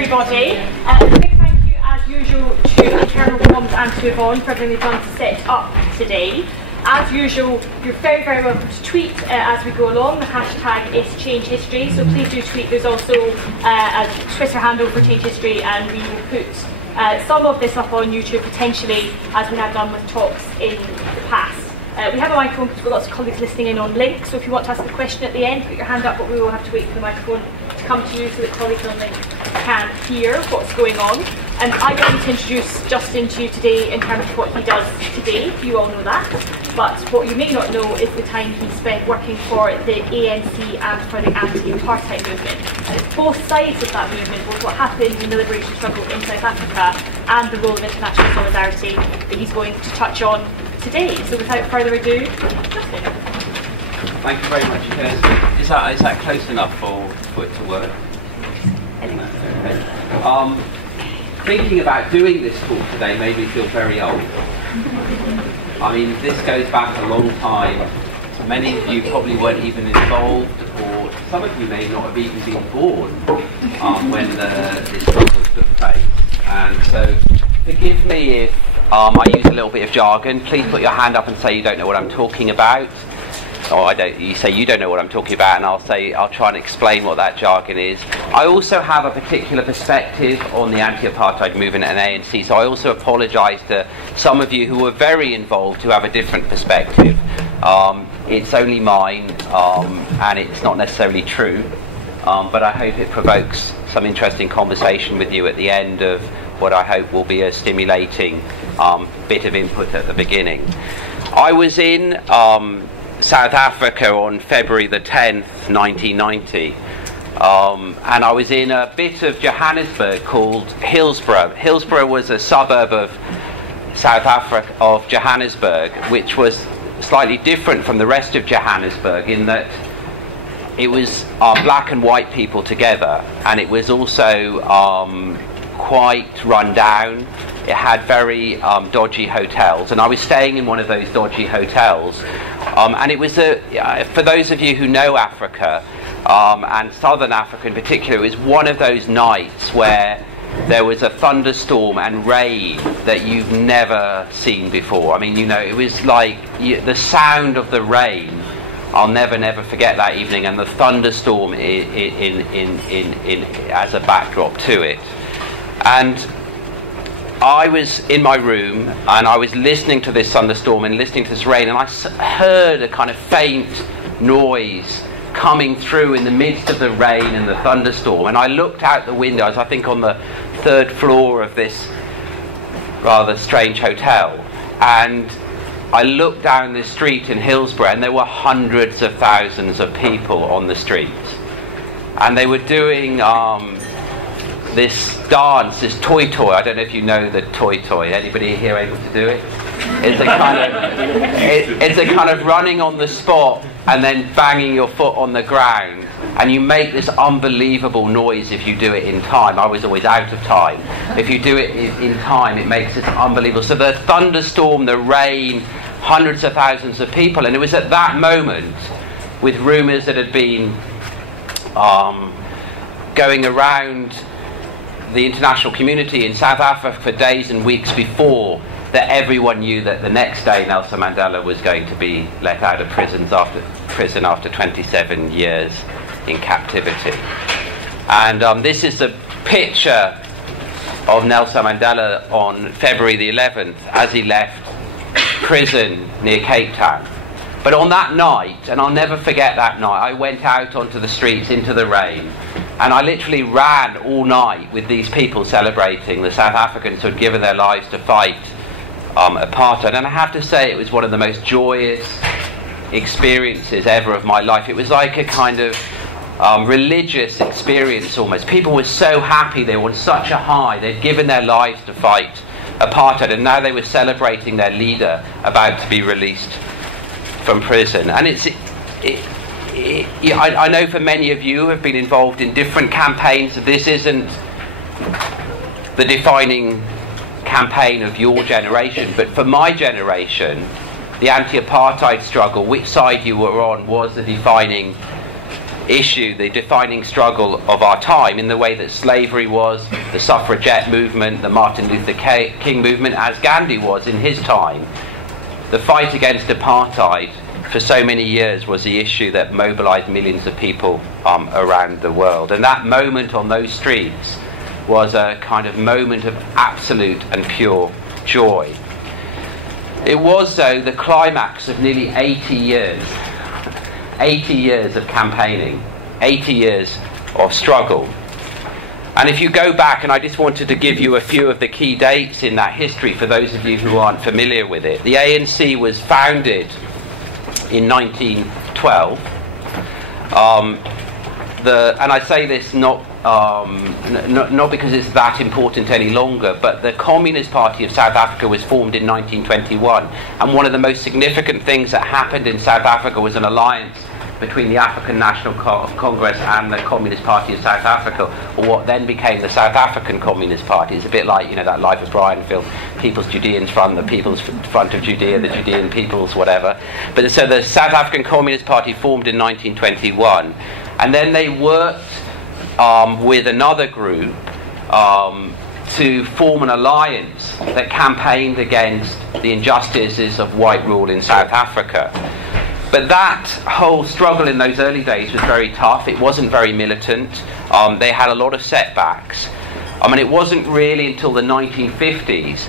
everybody. A big thank you, as usual, to Internal Comms and to Yvonne for everything they've done to set up today. As usual, you're very, very welcome to tweet as we go along. The hashtag is Change History, so please do tweet. There's also a Twitter handle for Change History, and we will put some of this up on YouTube potentially, as we have done with talks in the past. We have a microphone because we've got lots of colleagues listening in on link, so if you want to ask a question at the end, put your hand up, but we will have to wait for the microphone to come to you so that colleagues on link can hear what's going on. And I'm going to introduce Justin to you today in terms of what he does today. You all know that. But what you may not know is the time he spent working for the ANC and for the Anti-Apartheid Movement. And it's both sides of that movement, both what happened in the liberation struggle in South Africa and the role of international solidarity that he's going to touch on today. So without further ado, Justin. Thank you very much, Kirsty. Is that close enough for it to work? Okay. Thinking about doing this talk today made me feel very old. I mean, this goes back a long time. Many of you probably weren't even involved, or some of you may not have even been born when this struggle took place. And so, forgive me if I use a little bit of jargon. Please put your hand up and say you don't know what I'm talking about. Or you say you don't know what I'm talking about, and I'll try and explain what that jargon is. I also have a particular perspective on the anti-apartheid movement and ANC, so I also apologise to some of you who were very involved who have a different perspective. It's only mine, and it's not necessarily true, but I hope it provokes some interesting conversation with you at the end of what I hope will be a stimulating bit of input at the beginning. I was in South Africa on February the 10th, 1990, and I was in a bit of Johannesburg called Hillsborough. Hillsborough was a suburb of South Africa, of Johannesburg, which was slightly different from the rest of Johannesburg in that it was black and white people together, and it was also quite run down. It had very dodgy hotels, and I was staying in one of those dodgy hotels. And it was, for those of you who know Africa, and Southern Africa in particular, it was one of those nights where there was a thunderstorm and rain that you've never seen before. I mean, you know, it was like the sound of the rain. I'll never forget that evening, and the thunderstorm as a backdrop to it. And I was in my room and I was listening to this thunderstorm and listening to this rain, and I heard a kind of faint noise coming through in the midst of the rain and the thunderstorm, and I looked out the window. I was, I think, on the third floor of this rather strange hotel, and I looked down the street in Hillsborough, and there were hundreds of thousands of people on the streets, and they were doing this dance, this toy. I don't know if you know the toy. Anybody here able to do it? It's a kind of running on the spot and then banging your foot on the ground, and you make this unbelievable noise if you do it in time. I was always out of time. If you do it in time, it makes it unbelievable. So the thunderstorm, the rain, hundreds of thousands of people, and it was at that moment, with rumours that had been going around the international community in South Africa for days and weeks before, that everyone knew that the next day Nelson Mandela was going to be let out of prison after 27 years in captivity. And this is a picture of Nelson Mandela on February the 11th as he left prison near Cape Town. But on that night, and I'll never forget that night, I went out onto the streets into the rain, and I literally ran all night with these people celebrating the South Africans who had given their lives to fight apartheid. And I have to say, it was one of the most joyous experiences ever of my life. It was like a kind of religious experience almost. People were so happy, they were on such a high, they'd given their lives to fight apartheid, and now they were celebrating their leader about to be released from prison. And I know for many of you who have been involved in different campaigns, this isn't the defining campaign of your generation, but for my generation, the anti-apartheid struggle, which side you were on, was the defining issue, the defining struggle of our time, in the way that slavery was, the suffragette movement, the Martin Luther King movement, as Gandhi was in his time. The fight against apartheid for so many years was the issue that mobilized millions of people around the world. And that moment on those streets was a kind of moment of absolute and pure joy. It was, though, the climax of nearly 80 years. 80 years of campaigning, 80 years of struggle. And if you go back, and I just wanted to give you a few of the key dates in that history for those of you who aren't familiar with it. The ANC was founded in 1912. And I say this not because it's that important any longer, but the Communist Party of South Africa was formed in 1921. And one of the most significant things that happened in South Africa was an alliance between the African National Congress and the Communist Party of South Africa, or what then became the South African Communist Party. It's a bit like, that Life of Brian film, People's Judeans Front, the People's Front of Judea, the Judean Peoples, whatever. But so the South African Communist Party formed in 1921, and then they worked with another group to form an alliance that campaigned against the injustices of white rule in South Africa. But that whole struggle in those early days was very tough. It wasn't very militant. They had a lot of setbacks. It wasn't really until the 1950s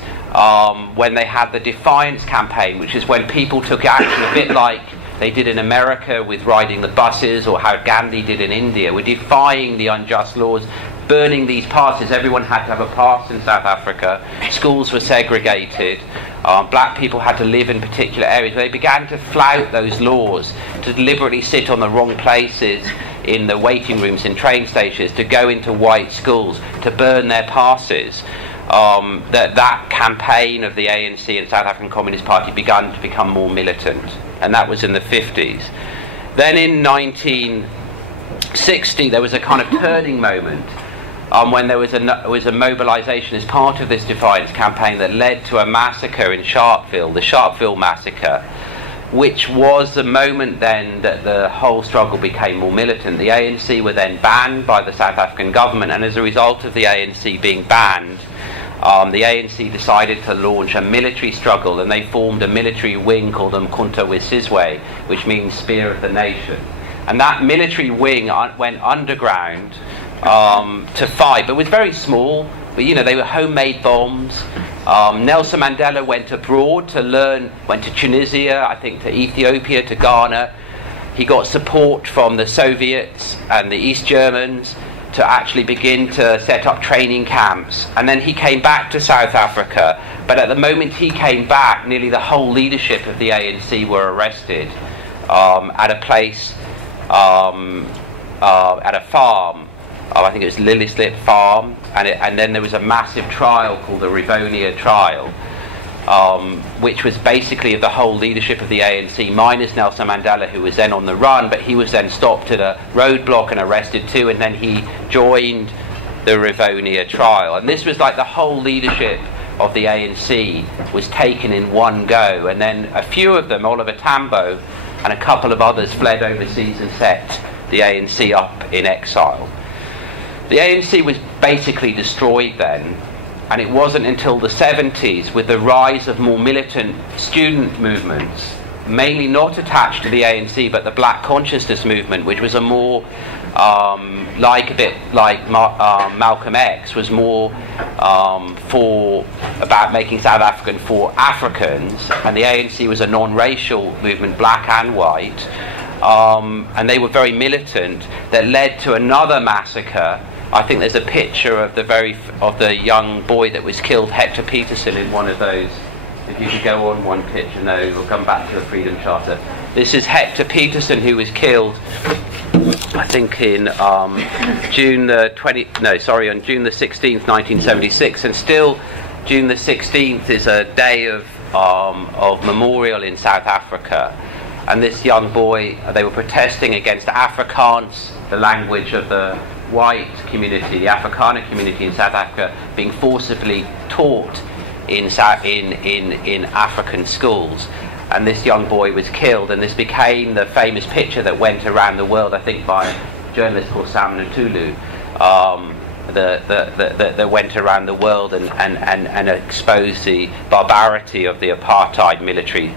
when they had the Defiance campaign, which is when people took action a bit like they did in America with riding the buses, or how Gandhi did in India. We're defying the unjust laws, burning these passes. Everyone had to have a pass in South Africa. Schools were segregated. Black people had to live in particular areas. They began to flout those laws, to deliberately sit on the wrong places in the waiting rooms in train stations, to go into white schools, to burn their passes. That campaign of the ANC and South African Communist Party began to become more militant, and that was in the 50s. Then in 1960 there was a kind of turning moment when there was a mobilisation as part of this defiance campaign that led to a massacre in Sharpeville, the Sharpeville massacre, which was the moment then that the whole struggle became more militant. The ANC were then banned by the South African government, and as a result of the ANC being banned, the ANC decided to launch a military struggle, and they formed a military wing called Umkhonto weSizwe, which means Spear of the Nation. And that military wing went underground to fight, but it was very small. But they were homemade bombs. Nelson Mandela went abroad to learn, went to Tunisia, I think to Ethiopia, to Ghana. He got support from the Soviets and the East Germans to actually begin to set up training camps. And then he came back to South Africa, but at the moment he came back, nearly the whole leadership of the ANC were arrested at a place, at a farm. I think it was Lillislip Farm, and then there was a massive trial called the Rivonia trial, which was basically the whole leadership of the ANC, minus Nelson Mandela, who was then on the run, but he was then stopped at a roadblock and arrested too, and then he joined the Rivonia trial. And this was like the whole leadership of the ANC was taken in one go, and then a few of them, Oliver Tambo and a couple of others, fled overseas and set the ANC up in exile. The ANC was basically destroyed then, and it wasn't until the 70s, with the rise of more militant student movements, mainly not attached to the ANC, but the Black Consciousness movement, which was a more, Malcolm X, was more about making South African for Africans, and the ANC was a non-racial movement, black and white, and they were very militant, that led to another massacre. I think there's a picture of the young boy that was killed, Hector Pieterson, in one of those. If you could go on one picture, no, we'll come back to the Freedom Charter. This is Hector Pieterson, who was killed, I think, in June the 16th, 1976, and still June the 16th is a day of memorial in South Africa. And this young boy, they were protesting against Afrikaans, the language of the white community, the Afrikaner community in South Africa, being forcibly taught in African schools. and this young boy was killed, and this became the famous picture that went around the world, I think by a journalist called Sam Ntulu, that went around the world and exposed the barbarity of the apartheid military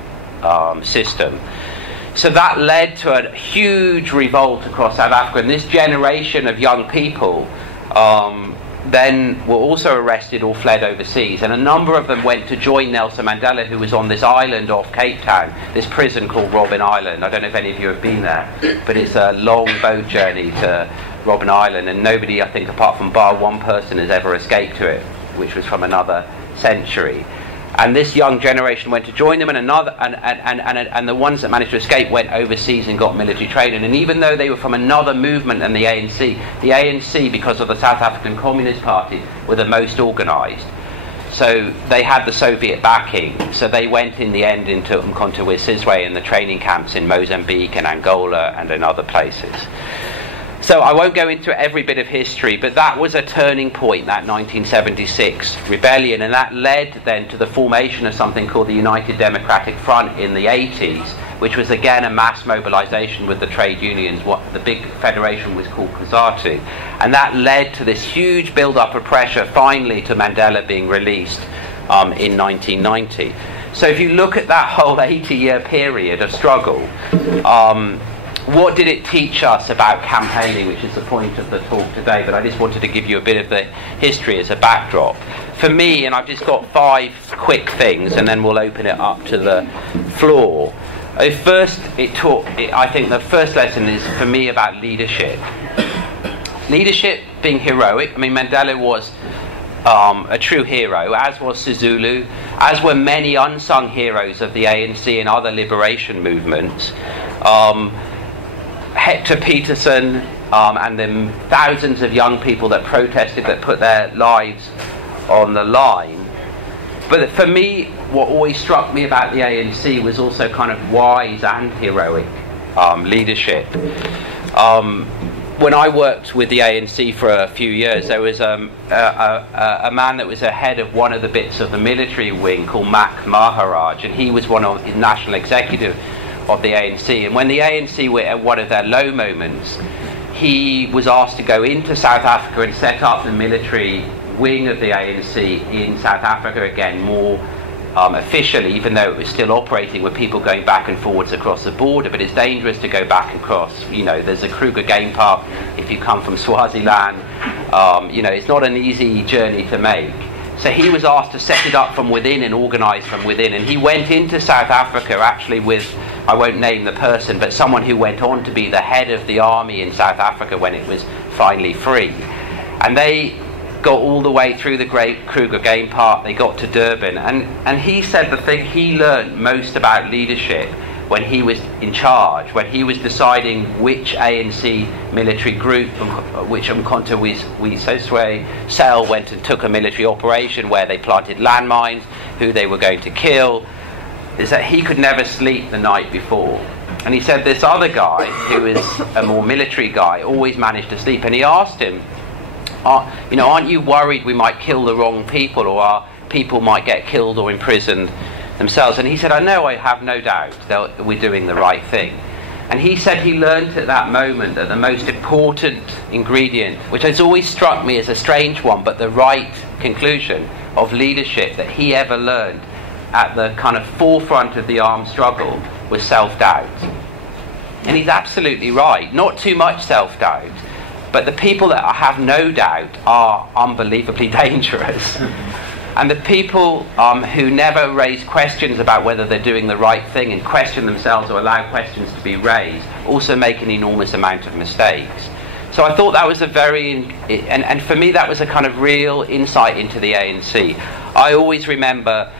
system. So that led to a huge revolt across South Africa, and this generation of young people then were also arrested or fled overseas, and a number of them went to join Nelson Mandela, who was on this island off Cape Town, this prison called Robben Island. I don't know if any of you have been there, but it's a long boat journey to Robben Island, and nobody, I think, apart from bar one person, has ever escaped to it, which was from another century. And this young generation went to join them, and and the ones that managed to escape went overseas and got military training. And even though they were from another movement than the ANC, because of the South African Communist Party, were the most organised. So they had the Soviet backing. So they went in the end into Umkhonto-we-Sizwe and the training camps in Mozambique and Angola and in other places. So I won't go into every bit of history, but that was a turning point, that 1976 rebellion, and that led then to the formation of something called the United Democratic Front in the 80s, which was again a mass mobilisation with the trade unions. What the big federation was called COSATU, and that led to this huge build-up of pressure, finally to Mandela being released in 1990. So if you look at that whole 80-year period of struggle, what did it teach us about campaigning, which is the point of the talk today, but I just wanted to give you a bit of the history as a backdrop. For me, and I've just got 5 quick things, and then we'll open it up to the floor. First, I think the first lesson is, for me, about leadership. Leadership being heroic. I mean, Mandela was a true hero, as was Sisulu, as were many unsung heroes of the ANC and other liberation movements. Hector Pieterson and the thousands of young people that protested, that put their lives on the line. But for me, what always struck me about the ANC was also kind of wise and heroic leadership. When I worked with the ANC for a few years, there was a man that was the head of one of the bits of the military wing called Mac Maharaj, and he was one of the national executive of the ANC. And when the ANC were at one of their low moments, he was asked to go into South Africa and set up the military wing of the ANC in South Africa again, more officially, even though it was still operating with people going back and forwards across the border. But it's dangerous to go back across. You know, there's a Kruger game park if you come from Swaziland. You know, it's not an easy journey to make. So he was asked to set it up from within and organise from within. And he went into South Africa actually with, I won't name the person, but someone who went on to be the head of the army in South Africa when it was finally free. And they got all the way through the Great Kruger Game Park. They got to Durban. And he said the thing he learned most about leadership when he was in charge, when he was deciding which ANC military group, which Umkhonto-we-Sizwe cell went and took a military operation where they planted landmines, who they were going to kill, is that he could never sleep the night before. And he said this other guy, who is a more military guy, always managed to sleep. And he asked him, you know, aren't you worried we might kill the wrong people, or our people might get killed or imprisoned themselves? And he said, I know, I have no doubt that we're doing the right thing. And he said he learned at that moment that the most important ingredient, which has always struck me as a strange one, but the right conclusion of leadership that he ever learned at the kind of forefront of the armed struggle, was self-doubt. And he's absolutely right. Not too much self-doubt, but the people that have no doubt are unbelievably dangerous. And the people who never raise questions about whether they're doing the right thing and question themselves or allow questions to be raised also make an enormous amount of mistakes. So I thought that was a very, and for me that was a kind of real insight into the ANC. I always remember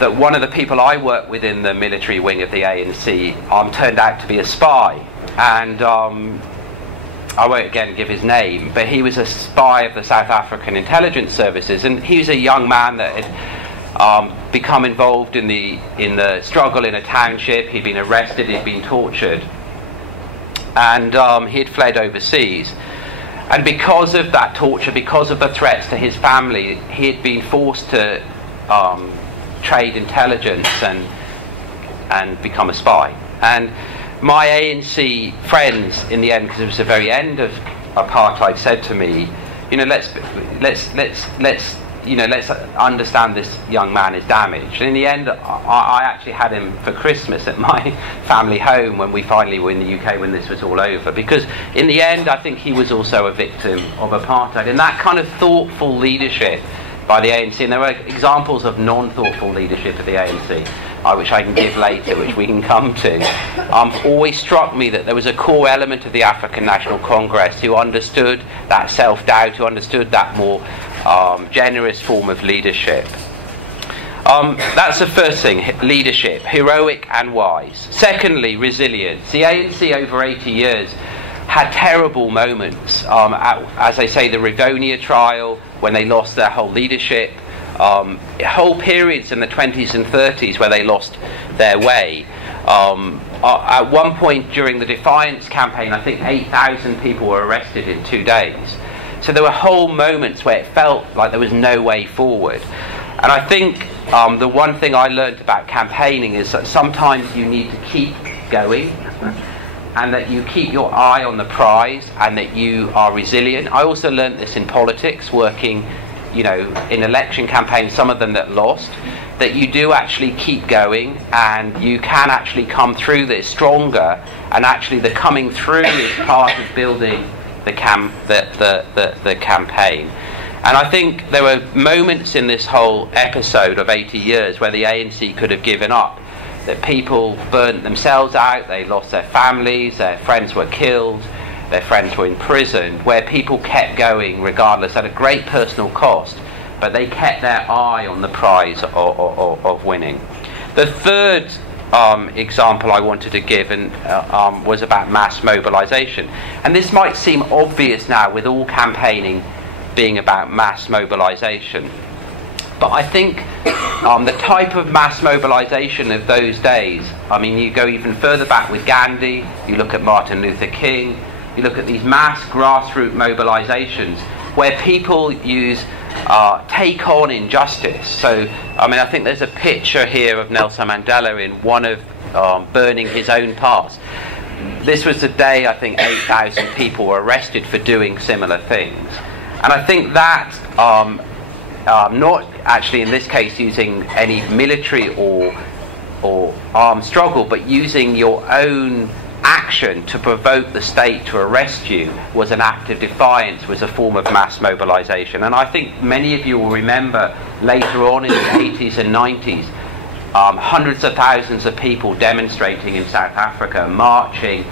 that one of the people I worked with in the military wing of the ANC turned out to be a spy. And I won't again give his name, but he was a spy of the South African intelligence services, and he was a young man that had become involved in the struggle in a township. He'd been arrested, he'd been tortured, and he had fled overseas. And because of that torture, because of the threats to his family, he had been forced to trade intelligence and and become a spy. And my ANC friends, in the end, because it was the very end of apartheid, said to me, you know, let's understand this young man is damaged. And in the end, I actually had him for Christmas at my family home when we finally were in the UK, when this was all over. Because in the end, I think he was also a victim of apartheid. And that kind of thoughtful leadership by the ANC, and there are examples of non-thoughtful leadership of the ANC, which I can give later, which we can come to, always struck me that there was a core element of the African National Congress who understood that self-doubt, who understood that more generous form of leadership. That's the first thing, leadership, heroic and wise. Secondly, resilience. The ANC over 80 years had terrible moments. As I say, the Rivonia trial, when they lost their whole leadership, whole periods in the 20s and 30s where they lost their way. At one point during the Defiance campaign, I think 8,000 people were arrested in 2 days. So there were whole moments where it felt like there was no way forward. And I think the one thing I learned about campaigning is that sometimes you need to keep going, and that you keep your eye on the prize, and that you are resilient. I also learned this in politics, working, you know, in election campaigns, some of them that lost, that you do actually keep going, and you can actually come through this stronger, and actually the coming through is part of building the campaign. And I think there were moments in this whole episode of 80 years where the ANC could have given up, that people burnt themselves out, they lost their families, their friends were killed, their friends were imprisoned, where people kept going regardless, at a great personal cost, but they kept their eye on the prize of winning. The third example I wanted to give was about mass mobilisation. And this might seem obvious now, with all campaigning being about mass mobilisation. But I think the type of mass mobilisation of those days, I mean, you go even further back with Gandhi, you look at Martin Luther King, you look at these mass grassroots mobilisations where people take on injustice. So, I mean, I think there's a picture here of Nelson Mandela in one of burning his own past. This was the day, I think, 8,000 people were arrested for doing similar things. And I think that, not actually in this case using any military or armed struggle, but using your own action to provoke the state to arrest you, was an act of defiance, was a form of mass mobilisation. And I think many of you will remember later on in the 80s and 90s, hundreds of thousands of people demonstrating in South Africa, marching,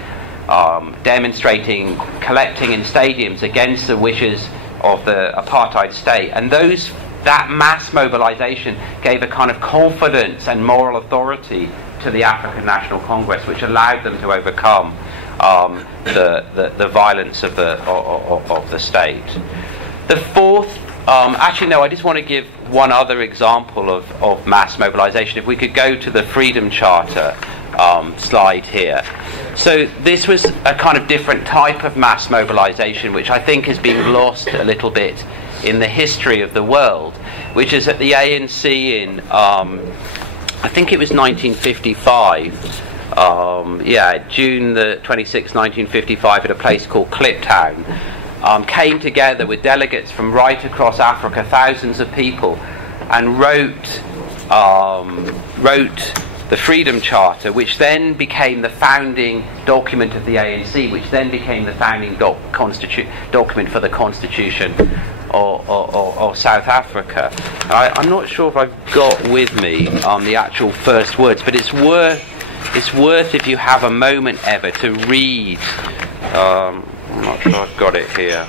demonstrating, collecting in stadiums against the wishes of the apartheid state. And that mass mobilisation gave a kind of confidence and moral authority to the African National Congress, which allowed them to overcome the violence of the state. The fourth, actually no, I just want to give one other example of mass mobilisation. If we could go to the Freedom Charter slide here. So this was a kind of different type of mass mobilisation, which I think is being lost a little bit in the history of the world, which is that the ANC in I think it was 1955, June the 26th, 1955, at a place called Kliptown, came together with delegates from right across Africa, thousands of people, and wrote the Freedom Charter, which then became the founding document of the ANC, which then became the founding document for the Constitution of South Africa. I'm not sure if I've got with me the actual first words, but it's worth, if you have a moment ever, to read. I'm not sure I've got it here.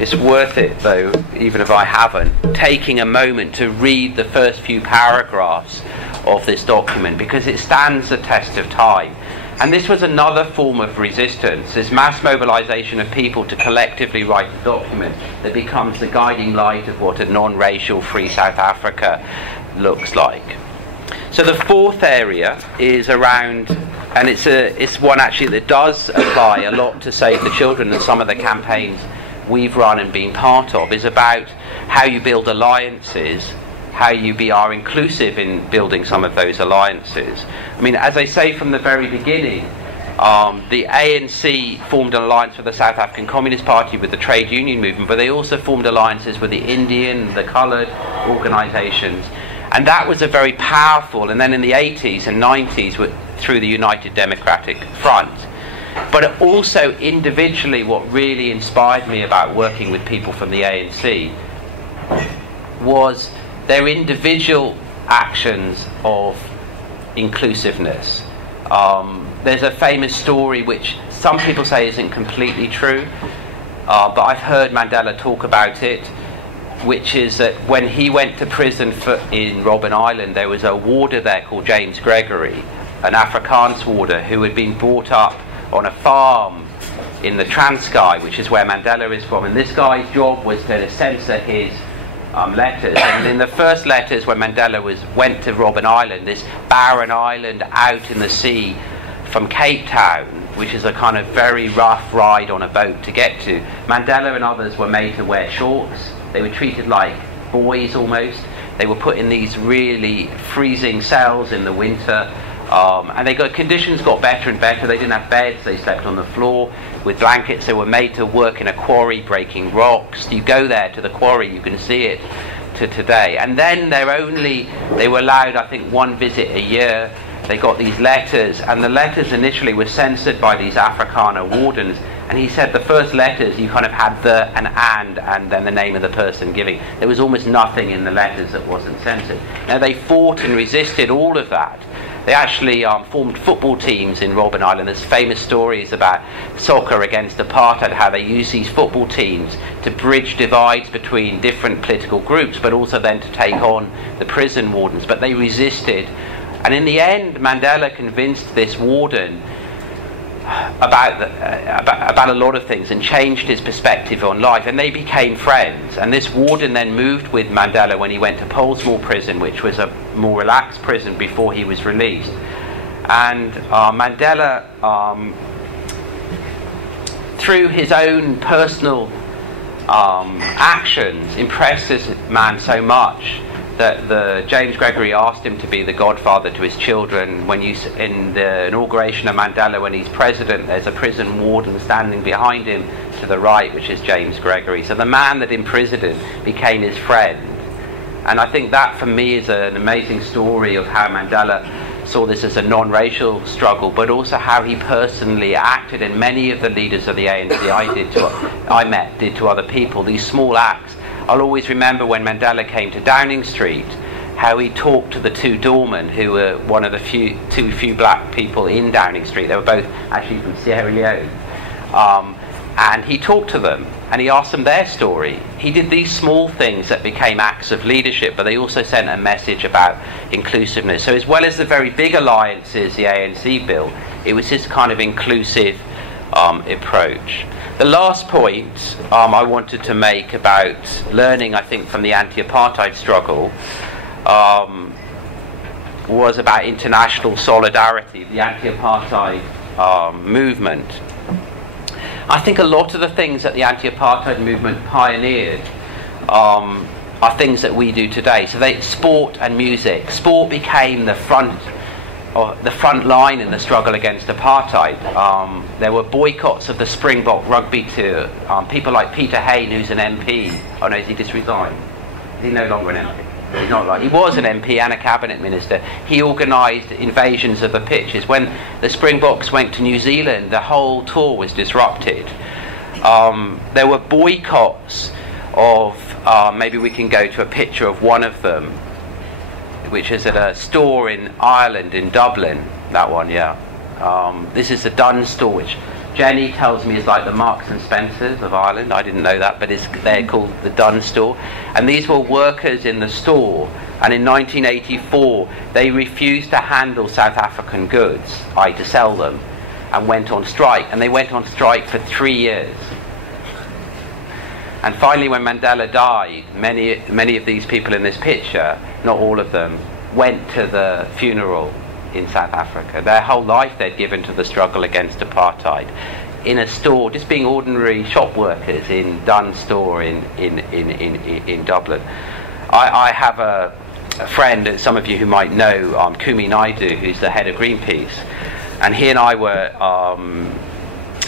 It's worth it, though, even if I haven't, taking a moment to read the first few paragraphs of this document, because it stands the test of time. And this was another form of resistance, this mass mobilisation of people to collectively write a document that becomes the guiding light of what a non-racial free South Africa looks like. So the fourth area is around, and it's one actually that does apply a lot to Save the Children, and some of the campaigns we've run and been part of, is about how you build alliances, how you are inclusive in building some of those alliances. I mean, as I say from the very beginning, the ANC formed an alliance with the South African Communist Party, with the trade union movement, but they also formed alliances with the Indian, the coloured organisations. And that was a very powerful, and then in the 80s and 90s through the United Democratic Front. But also individually, what really inspired me about working with people from the ANC was their individual actions of inclusiveness. There's a famous story which some people say isn't completely true, but I've heard Mandela talk about it, which is that when he went to prison in Robben Island, there was a warder there called James Gregory, an Afrikaans warder who had been brought up on a farm in the Transkei, which is where Mandela is from, and this guy's job was to censor his letters. And in the first letters, when Mandela went to Robben Island, this barren island out in the sea from Cape Town, which is a kind of very rough ride on a boat to get to, Mandela and others were made to wear shorts. They were treated like boys almost. They were put in these really freezing cells in the winter. And conditions got better and better. They didn't have beds, they slept on the floor with blankets. They were made to work in a quarry breaking rocks. You go there to the quarry, you can see it to today. And then they were allowed, I think, one visit a year. They got these letters, and the letters initially were censored by these Afrikaner wardens. And he said the first letters, you kind of had the and then the name of the person giving. There was almost nothing in the letters that wasn't censored. Now, they fought and resisted all of that. They actually formed football teams in Robben Island. There's famous stories about soccer against apartheid, how they use these football teams to bridge divides between different political groups, but also then to take on the prison wardens. But they resisted. And in the end, Mandela convinced this warden about a lot of things and changed his perspective on life, and they became friends. And this warden then moved with Mandela when he went to Pollsmoor prison, which was a more relaxed prison before he was released. And Mandela, through his own personal actions, impressed this man so much that James Gregory asked him to be the godfather to his children. In the inauguration of Mandela, when he's president, there's a prison warden standing behind him to the right, which is James Gregory. So the man that imprisoned him became his friend. And I think that, for me, is an amazing story of how Mandela saw this as a non-racial struggle, but also how he personally acted, and many of the leaders of the ANC I met did to other people, these small acts. I'll always remember when Mandela came to Downing Street, how he talked to the two doormen, who were one of the few black people in Downing Street. They were both actually from Sierra Leone. And he talked to them, and he asked them their story. He did these small things that became acts of leadership, but they also sent a message about inclusiveness. So as well as the very big alliances the ANC built, it was this kind of inclusive approach. The last point I wanted to make about learning, I think, from the anti-apartheid struggle was about international solidarity, the anti-apartheid movement. I think a lot of the things that the anti-apartheid movement pioneered are things that we do today. So sport and music. Sport became the front line in the struggle against apartheid. There were boycotts of the Springbok rugby tour. People like Peter Hain, who's an MP. Oh no, has he just resigned? Is he no longer an MP? He's not like, he was an MP and a cabinet minister. He organised invasions of the pitches. When the Springboks went to New Zealand, the whole tour was disrupted. There were boycotts of, maybe we can go to a picture of one of them, which is at a store in Ireland, in Dublin. That one, yeah. This is the Dunn store, which Jenny tells me is like the Marks and Spencers of Ireland. I didn't know that, but they're called the Dunn store. And these were workers in the store. And in 1984, they refused to handle South African goods, i.e. to sell them, and went on strike. And they went on strike for 3 years. And finally, when Mandela died, many of these people in this picture, not all of them, went to the funeral in South Africa. Their whole life they'd given to the struggle against apartheid. In a store, just being ordinary shop workers in Dunn's store in Dublin. I have a friend, some of you who might know, Kumi Naidu, who's the head of Greenpeace, and he and I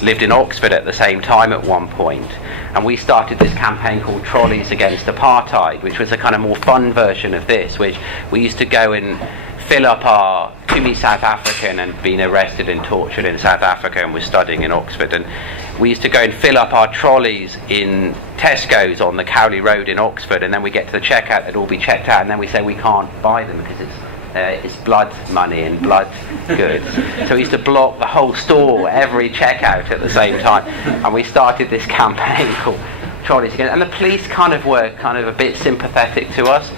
lived in Oxford at the same time at one point, and we started this campaign called Trolleys Against Apartheid, which was a kind of more fun version of this, which we used to go and fill up our Kumi's South African and been arrested and tortured in South Africa and was studying in Oxford, and we used to go and fill up our trolleys in Tesco's on the Cowley Road in Oxford, and then we get to the checkout, they'd all be checked out, and then we say we can't buy them because it's blood money and blood goods. So we used to block the whole store, every checkout at the same time, and we started this campaign called Trolleys Against, and the police kind of were a bit sympathetic to us,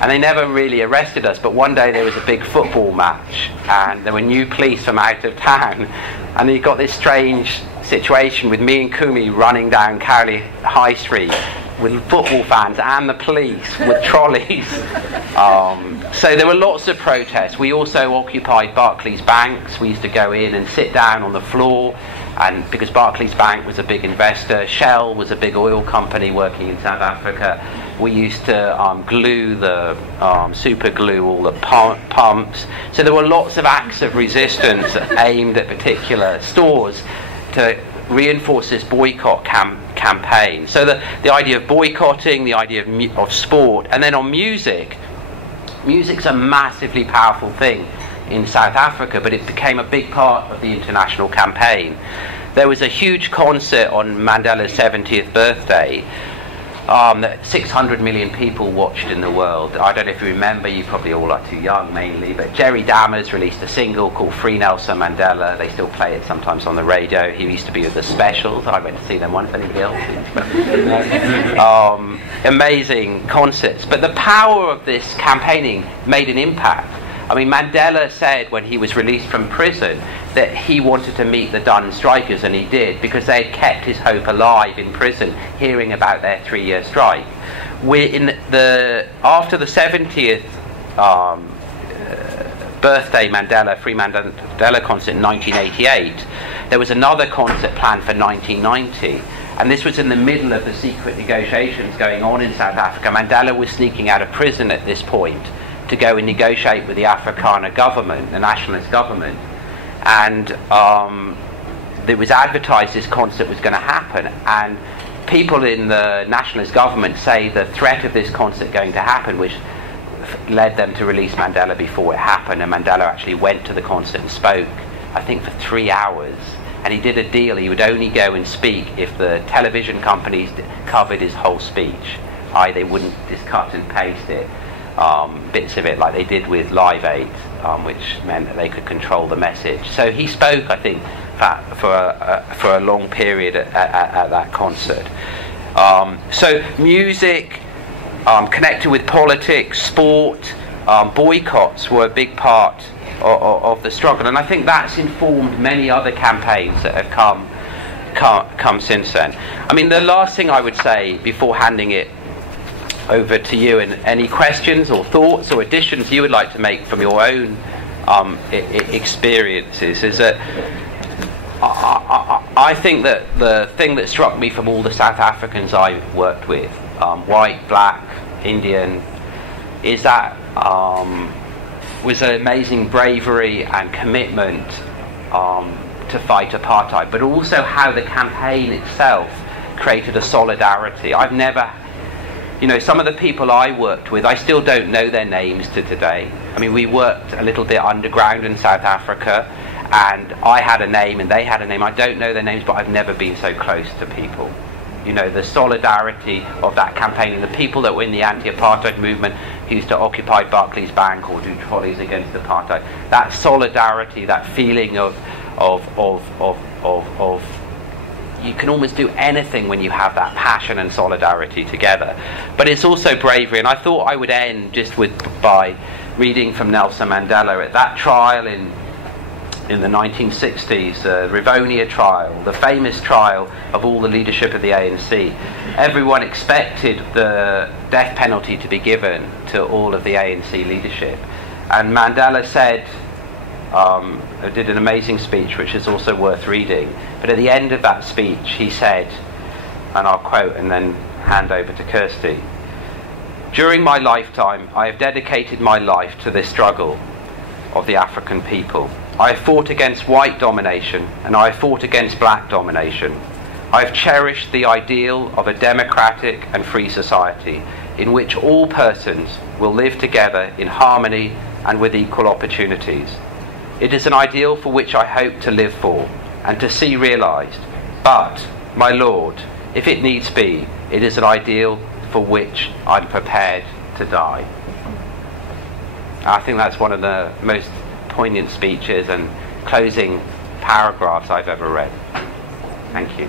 and they never really arrested us, but one day there was a big football match, and there were new police from out of town, and you got this strange situation with me and Kumi running down Cowley High Street with football fans and the police with trolleys. So there were lots of protests. We also occupied Barclays Banks. We used to go in and sit down on the floor, and because Barclays Bank was a big investor, Shell was a big oil company working in South Africa, we used to glue super glue all the pumps. So there were lots of acts of resistance aimed at particular stores to reinforce this boycott campaign. So the idea of boycotting, the idea of sport, and then on music. Music's a massively powerful thing in South Africa, but it became a big part of the international campaign. There was a huge concert on Mandela's 70th birthday that 600 million people watched in the world. I don't know if you remember, you probably all are too young mainly, but Jerry Dammers released a single called Free Nelson Mandela. They still play it sometimes on the radio. He used to be with the Specials. I went to see them once. Anybody else? Amazing concerts. But the power of this campaigning made an impact. I mean, Mandela said when he was released from prison that he wanted to meet the Dun strikers, and he did, because they had kept his hope alive in prison, hearing about their 3-year strike. After the 70th birthday Free Mandela concert in 1988, there was another concert planned for 1990, and this was in the middle of the secret negotiations going on in South Africa. Mandela was sneaking out of prison at this point to go and negotiate with the Afrikaner government, the nationalist government, and it was advertised this concert was going to happen, and people in the nationalist government say the threat of this concert going to happen, which led them to release Mandela before it happened, and Mandela actually went to the concert and spoke, I think, for 3 hours, and he did a deal. He would only go and speak if the television companies covered his whole speech, they wouldn't just cut and paste it. Bits of it like they did with Live Aid, which meant that they could control the message. So he spoke, I think, for a long period at that concert. So music, connected with politics, sport, boycotts were a big part of the struggle, and I think that's informed many other campaigns that have come since then. I mean, the last thing I would say before handing it over to you, and any questions or thoughts or additions you would like to make from your own experiences, is that I think that the thing that struck me from all the South Africans I worked with, white, black, Indian, is that was an amazing bravery and commitment to fight apartheid, but also how the campaign itself created a solidarity. I've never, some of the people I worked with, I still don't know their names to today. I mean, we worked a little bit underground in South Africa, and I had a name and they had a name. I don't know their names, but I've never been so close to people. The solidarity of that campaign, and the people that were in the Anti-Apartheid Movement who used to occupy Barclays Bank or do trolleys against apartheid. That solidarity, that feeling of you can almost do anything when you have that passion and solidarity together. But it's also bravery, and I thought I would end just by reading from Nelson Mandela at that trial in the 1960s, the Rivonia trial, the famous trial of all the leadership of the ANC. Everyone expected the death penalty to be given to all of the ANC leadership. And Mandela said, did an amazing speech, which is also worth reading. But at the end of that speech, he said, and I'll quote and then hand over to Kirsty, During my lifetime, I have dedicated my life to this struggle of the African people. I have fought against white domination, and I have fought against black domination. I have cherished the ideal of a democratic and free society in which all persons will live together in harmony and with equal opportunities. It is an ideal for which I hope to live for and to see realised. But, my Lord, if it needs be, it is an ideal for which I'm prepared to die. I think that's one of the most poignant speeches and closing paragraphs I've ever read. Thank you.